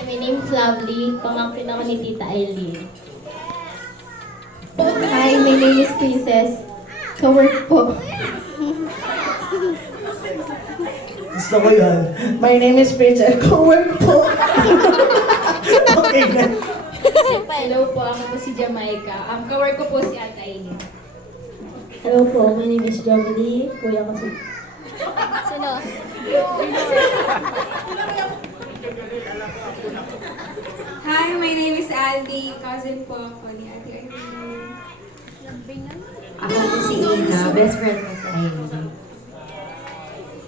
Hi, my name is Lovely. Pamangkin ako ni Tita Eileen. Hi, my name is Princess. Kawork po. Gusto ko yun. My name is Princess. Co-work po. Okay na. Hello po, ako po si Jamaica. Ang kawork ko po si Ate Eileen. Hello po, my name is Jovely. Kuya ko si... Sino? Hi, my name is Aldi. Cousin po ako ni Ate Irene. Ako po si Ina, best friend ko sa Ina.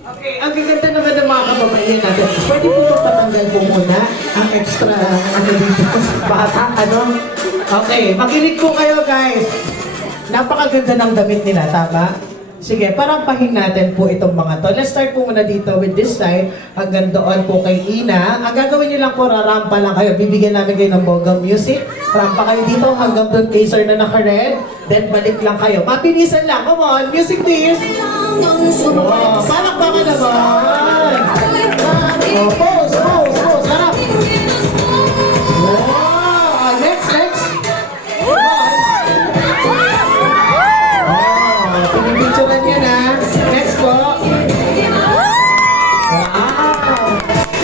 Okay, ang gaganda naman ng mga kababaihan natin. Pwede po ba patanggal po muna ang extra dito sa bata, ano? Okay, makinig po kayo guys. Napakaganda ng damit nila, tama? Sige, parang pahin natin po itong mga to. Let's start po muna dito with this side. Hanggang doon po kay Ina. Ang gagawin niyo lang po, rarampa lang kayo. Bibigyan namin kayo ng bonggang music. Rampa kayo dito hanggang doon kay sir na naka-red. Then balik lang kayo. Mabilisan lang. Come on, music please. Oh, palakpakan naman. Oh, pose, pose, pose. Harap. Wow, next, next. Pinipicturean niya na. Next po. Wow.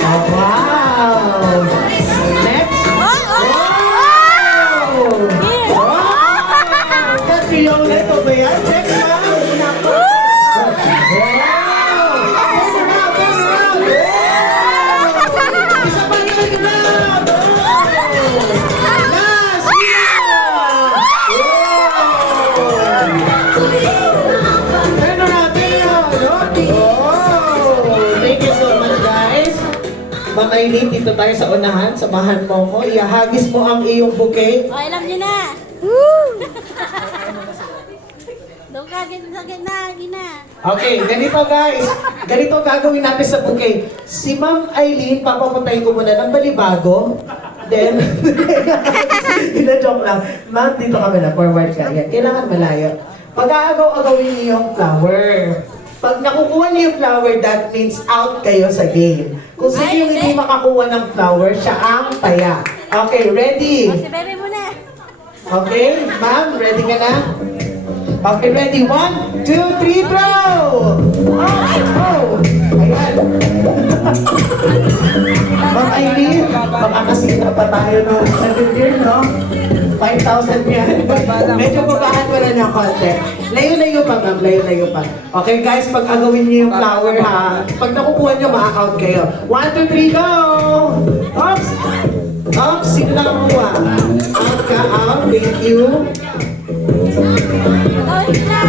Oh, wow. Next. Wow. Wow. That's yung neto ba yan? Next ba? Wow. Turn around, turn around. Wow. Isa pa nila nila. Last. Turn around, turn around. Oh, thank you so much, guys. Ma'am Eileen, dito tayo sa unahan. Samahan mo ko. Ihagis mo ang iyong bouquet. O, alam nyo na. Woo! Doon ka, sa gitna, Ina. Okay, ganito guys. Ganito gagawin natin sa bouquet. Si Ma'am Eileen, papapuntahin ko muna ng balibago. Then, ina-joke lang. Ma'am, dito kami na. Forward ka. Yan. Kailangan malayo. Pag-aagaw-agawin niyo yung flower. Pag nakukuha niyo yung flower, that means out kayo sa game. Kung sino yung hindi makakuha ng flower, siya ang taya. Okay, ready? O, si Bebe muna. Okay, ma'am, ready ka na? Okay, ready? 1, 2, 3, throw! Oh! Oh! Ayan. Ma'am Eileen, baka kasina pa tayo no? 7 years, no? 5,000 yan. Medyo babahan ko na ng konti. Layo-layo pa, ma'am. Layo-layo pa. Okay, guys, pag agawin niyo yung flower, ha? Pag nakukuha niyo, ma-out kayo. 1, 2, 3, go! Oops! Oops! Sino nakakuha? Out ka, out. Thank you. O, Ina.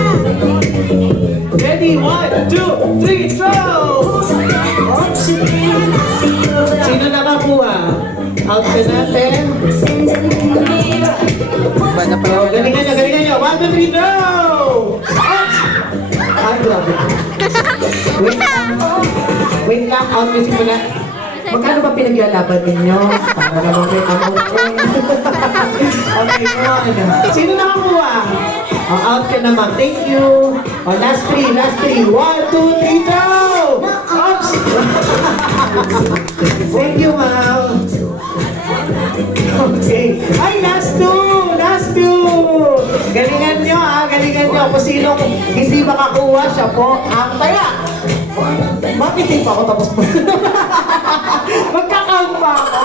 Ready? 1, 2, 3, throw! Oops! Sino nakakuha? Out ka natin. Oh, galingan nyo, galingan nyo. 1, 2, 3, throw! Oops! Ah, grabe. Wait lang. Wait lang, out music muna. Magkano ba pinaglalaban ninyo? Para naman may amount. Okay, come on. Sino nakakuha? Oh, out ka naman. Thank you. Oh, last 3, last 3. 1, 2, 3, throw! Oops! Thank you, ma'am. Okay. Ay, last 2! Last 2! Galingan nyo, ha? Galingan nyo. Kung sinong hindi makakuha, siya po ang taya. Makiting pa ako tapos mo. Magkakount pa ako.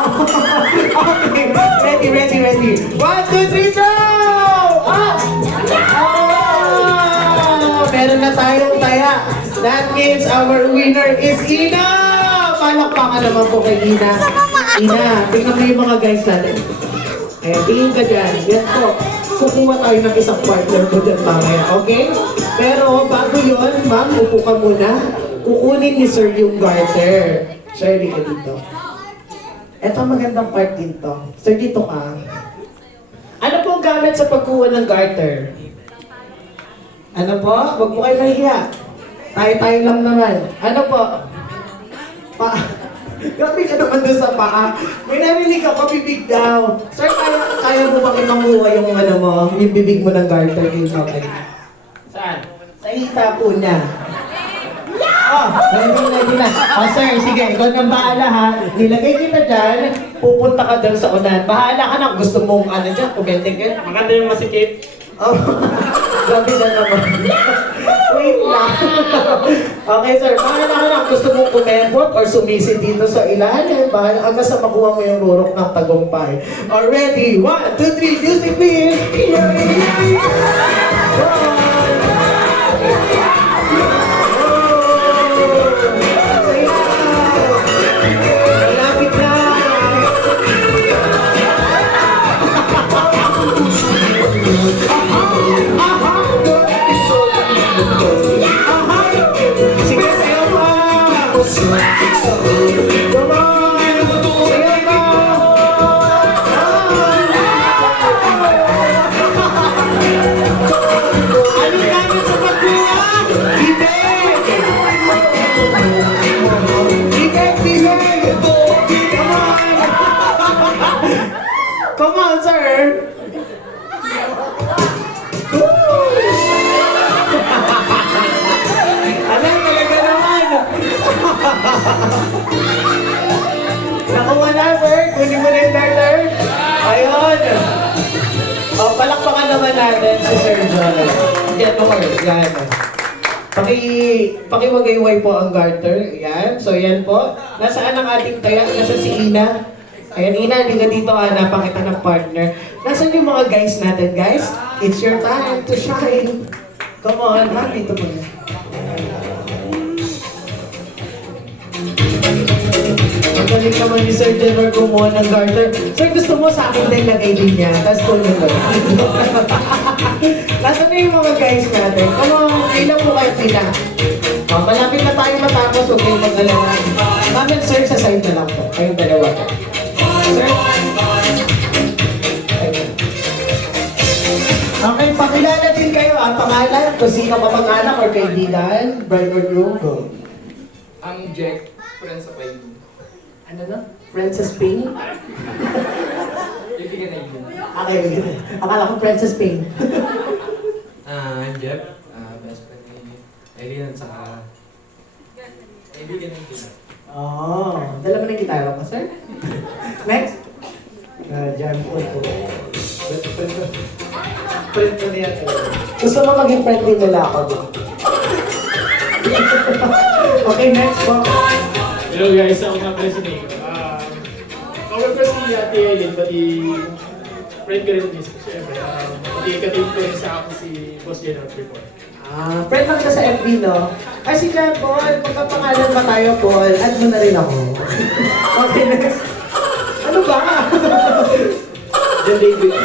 Okay. Ready, ready, ready. 1, 2, 3, throw! Up! Oh! Meron na tayong taya. That means our winner is Ina! Palakpakan naman po kay Ina. Ina, tingnan mo yung mga guys natin. Eh, tingin ka dyan. Yan po. Kukuha tayo ng isang partner ko dyan mamaya, okay? Pero bago yun, ma'am, upo ka muna. Kukunin ni Sir yung garter. Sir, ka dito. Ito magandang part dito. Sir, dito ka. Ano po ang gamit sa pagkuha ng garter? Ano po? Huwag mo kayo nahiya. Tayo-tayo lang naman. Ano po? Grabe ka naman doon sa paa. May narinig ako, bibig daw. Sir, kaya mo bang ipanguha yung ano mo, yung bibig mo ng garter kay Ma'am Eileen? Saan? Sa hita po niya. Yeah! Ready na. Oh, sir, sige, ikaw nang bahala ha. Nilagay kita dyan, pupunta ka dun sa unan. Bahala ka na, gusto mong ano dyan, kumenting ka. Maganda yung masikip. Oh, grabe na naman. Wait lang. Okay, sir, bahala ka na, gusto mong kumembot or sumisi dito sa ilalim. Bahala hanggang sa makuha mo yung rurok ng tagumpay. Already, 1, 2, 3, music please! Malapit na! Sige, sayo pa! Come on! Sayo pa! Ano namin sa pagkuha? Bibig! Bibig! Come on! Come on, sir! Ano, talaga naman! Nakuha na, sir! Kunin mo na yung garter! Ayun! O, palakpakan naman natin si Sir John. Yan mo kayo, yan. Pakiwagayway po ang garter. Yan. So, yan po. Nasaan ang ating taya? Nasa si Ina. Ayan, Ina, hindi ka dito napakita ng partner. Nasaan yung mga guys natin, guys? It's your time to shine. Come on, ha? Dito po na. Ang galing naman ni Sir Jenner kumuha ng garter. Sir, gusto mo sa akin din lagay din niya. Tapos kunin ko. Nasaan na yung mga guys natin? Ano, ilan po kayo pila? Oh, malapit na tayo matapos. Huwag kayong mag-alala. Ma'am and sir, sa side na lang po. Kayong dalawa po. Sir? Ayun. Okay, pakilala din kayo. Ang pangalan, kung sino mamang-anak or kaibigan, bride or groom, go. Ang Jack, friends of Aileen. Ano na? Princess Payne? Ibigay na yun. Okay, akala ko Princess Payne. I'm Jeff, best friend ni Aileen at saka kaibigan ng Tina. Oh, dala mo na yung gitara ko, sir? Next? Jam po ito. Friend ko niya talaga. Gusto mo maging friend din nila ako doon. Okay, next po. Hello guys, ako nga pala si Nico. Cover si Ate Aileen, pati friend ko rin mismo. Siyempre, pati katim ko rin sa akin si Boss General before. Friend lang ka sa FB, no? Ay, si John Paul, magkapangalan ba tayo, Paul? Add mo na rin ako. Okay, next. Ano ba? Then David,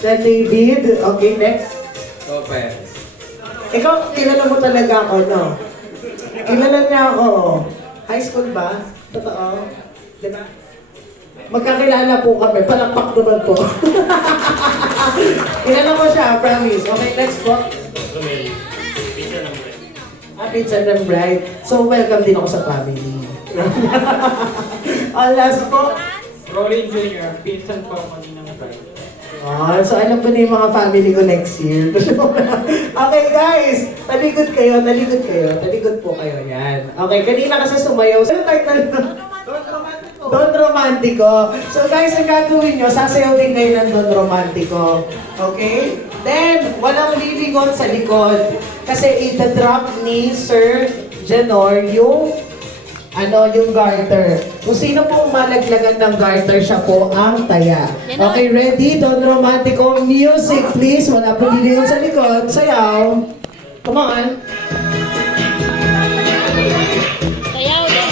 John David. Okay, next. Topper. Ikaw, kilala mo talaga ako, no? Kilala niya ako. High school ba? Totoo? Diba? Magkakilala po kami. Palakpak naman po. Kilala mo siya, promise. Okay, next po. Romel, pizza ng bread. Pizza and Bride. So, welcome din ako sa family. Last po. Rolling Jr., pinsan po ako ng bread. So alam ko na yung mga family ko next year. Okay guys, talikod kayo, talikod po kayo, yan. Okay, kanina kasi sumayaw. Ano title? Don Romantico. So guys, ang gagawin nyo, sasayaw din kayo ng Don Romantico. Okay? Then, walang lilingon sa likod. Kasi ita-drop ni Sir Janor yung yung garter. Kung sino po malaglagan ng garter, siya po ang taya. Okay, ready? Don Romantico, music please. Wala po lilingon sa likod. Sayaw. Come on. Sayaw din.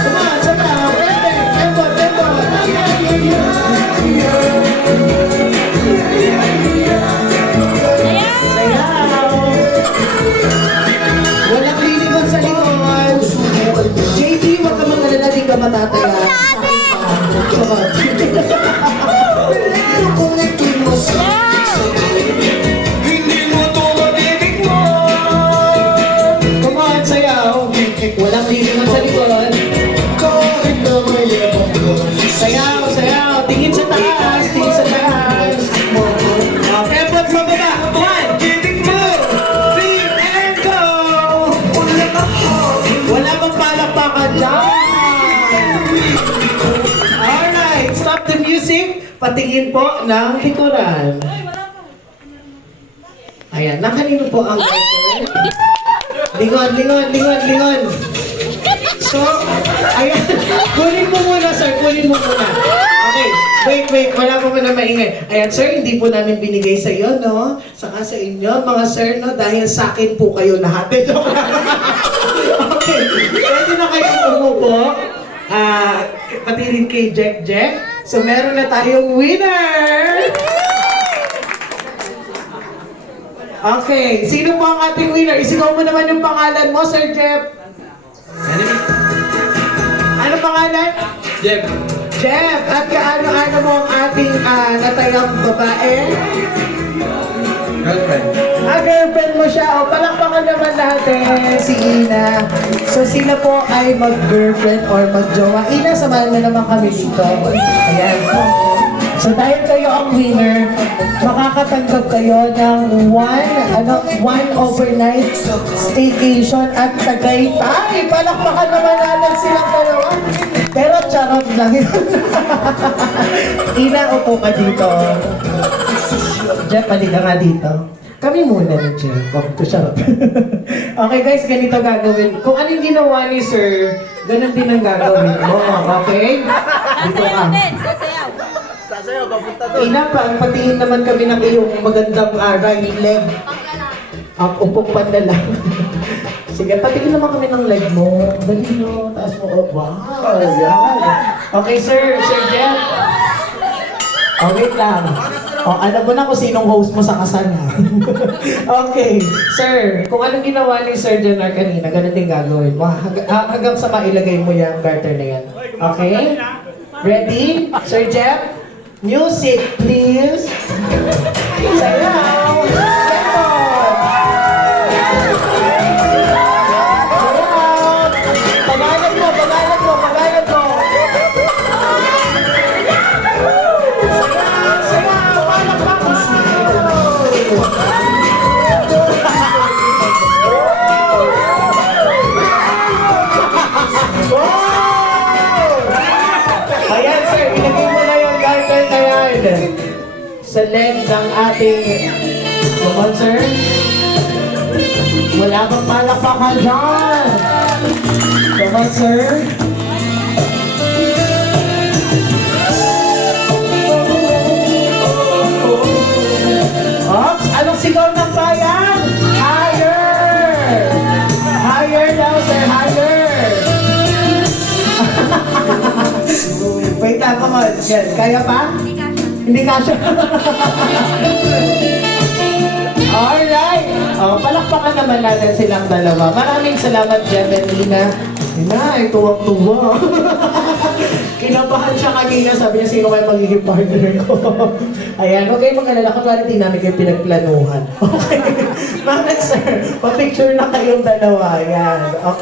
Come on, sayaw. Tempo, tempo. Sayaw. Walang lilingon sa likod. JT, wag ka mag-alala, di ka matataya. Come on. Sayaw! Alright, stop the music. Patingin po ng likuran. Ayan, nakanino po ang garter? Lingon, lingon, lingon, lingon. So, ayan. Kunin mo muna, sir. Kunin mo muna. Okay. Wait. Wala po muna maingay. Ayan, sir. Hindi po namin binigay sa iyo, no? Saka sa inyo, mga sir, no? Dahil sa akin po kayo lahat. Okay. Pwede na kayong umupo. Pati rin kay Jack. So, meron na tayong winner! Okay. Sino po ang ating winner? Isigaw mo naman yung pangalan mo, Sir Jeff. Ano pangalan? Jeff. Jeff, at kaano-ano mo ang ating natayang babae? Girlfriend. Girlfriend mo siya. O, palakpakan naman natin si Ina. So, sila po ay mag-girlfriend or mag-jowa. Ina, samahan mo naman kami dito. Ayan. So, dahil kayo ang winner, makakatanggap kayo ng one overnight staycation at Tagaytay. Palakpakan naman natin silang dalawa. Pero charot lang yun. Ina, upo ka dito. Jeff, halika nga dito. Kami muna ni Jeff. Ito, charot. Okay guys, ganito gagawin. Kung anong ginawa ni Sir, ganun din ang gagawin mo. Okay? Dito ka. Ina, patingin naman kami ng iyong magandang right leg. Upong panda lang. Sige, patingin naman kami ng leg mo. Dali mo, taas mo. Oh, wow, yan. Okay, Sir Jeff. Oh, wait lang. Oh, alam mo na kung sinong host mo sa kasal ha. Okay, Sir, kung anong ginawa ni Sir Janar kanina, ganun din gagawin mo. Hanggang sa mailagay mo yung garter na yan. Okay? Ready? Sir Jeff? Music, please. Sayaw. Tempo. Sayaw. Pagalan mo. Sayaw. Ayan, sir. Ilagay mo na yung garter na yan sa leg ng ating sponsor. Wala bang palakpakan dyan? Sponsor. Oops! Anong sigaw ng bayan? Higher! Higher daw, sir. Higher! Wait lang, come on. Yan. Kaya pa? Hindi kasha. Alright. Oh, palakpakan naman natin silang dalawa. Maraming salamat, Jeff and Nina. Ay, tuwang-tuwa. Kinabahan siya kanina. Sabi niya, sino kayo magiging partner ko? Ayan, huwag kayong mag-alala. Kunwari din namin kayo pinagplanuhan. Okay. Bakit, sir? Pa-picture na kayong dalawa. Ayan. Oh,